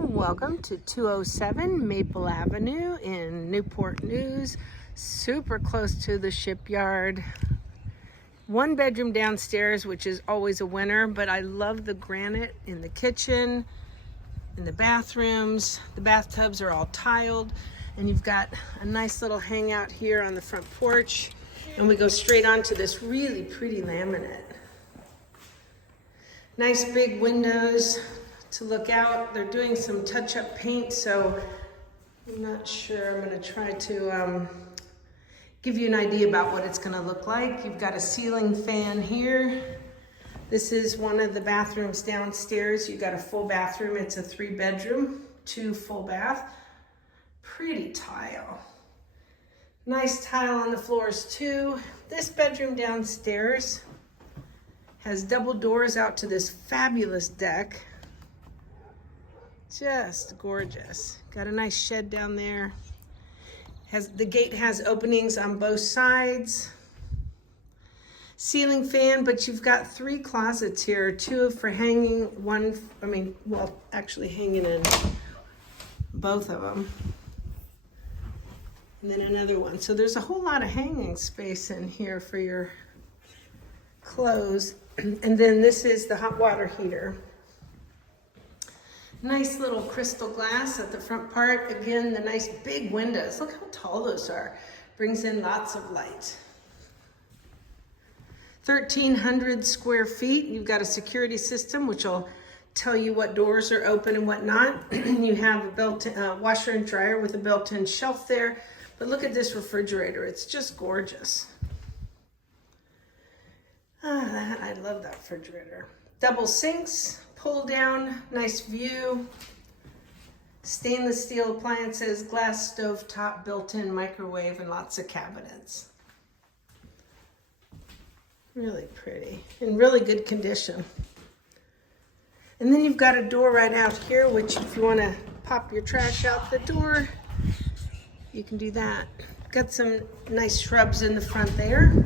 Welcome to 207 Maple Avenue in Newport News, super close to the shipyard. One bedroom downstairs, which is always a winner, but I love the granite in the kitchen, in the bathrooms. The bathtubs are all tiled, and you've got a nice little hangout here on the front porch, and we go straight onto this really pretty laminate. Nice big windows to look out. They're doing some touch-up paint, so I'm not sure. I'm going to try to give you an idea about what it's going to look like. You've got a ceiling fan here. This is one of the bathrooms downstairs. You've got a full bathroom. It's a 3-bedroom, 2 full bath. Pretty tile. Nice tile on the floors too. This bedroom downstairs has double doors out to this fabulous deck. Just gorgeous. Got a nice shed down there. The gate has openings on both sides. Ceiling fan, but you've got 3 closets here, 2 for hanging, actually hanging in both of them. And then another one. So there's a whole lot of hanging space in here for your clothes. And then this is the hot water heater. Nice little crystal glass at the front part. Again, the nice big windows. Look how tall those are. Brings in lots of light. 1,300 square feet. You've got a security system, which will tell you what doors are open and what not. You have a built-in washer and dryer with a built-in shelf there. But look at this refrigerator. It's just gorgeous. I love that refrigerator. Double sinks. Pull down, nice view. Stainless steel appliances, glass stove top, built-in microwave, and lots of cabinets. Really pretty, in really good condition. And then you've got a door right out here, which if you want to pop your trash out the door, you can do that. Got some nice shrubs in the front there.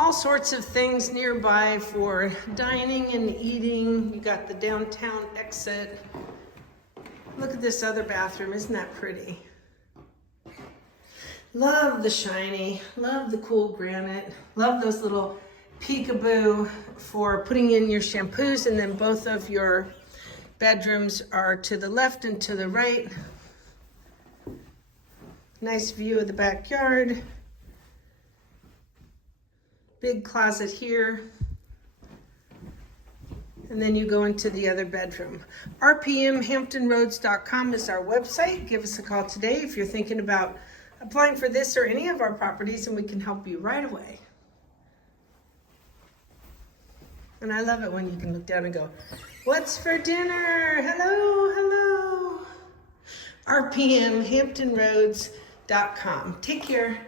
All sorts of things nearby for dining and eating. You got the downtown exit. Look at this other bathroom. Isn't that pretty? Love the shiny. Love the cool granite. Love those little peekaboo for putting in your shampoos. And then both of your bedrooms are to the left and to the right. Nice view of the backyard. Big closet here. And then you go into the other bedroom. rpmhamptonroads.com is our website. Give us a call today if you're thinking about applying for this or any of our properties, and we can help you right away. And I love it when you can look down and go, "What's for dinner? Hello, hello." rpmhamptonroads.com. Take care.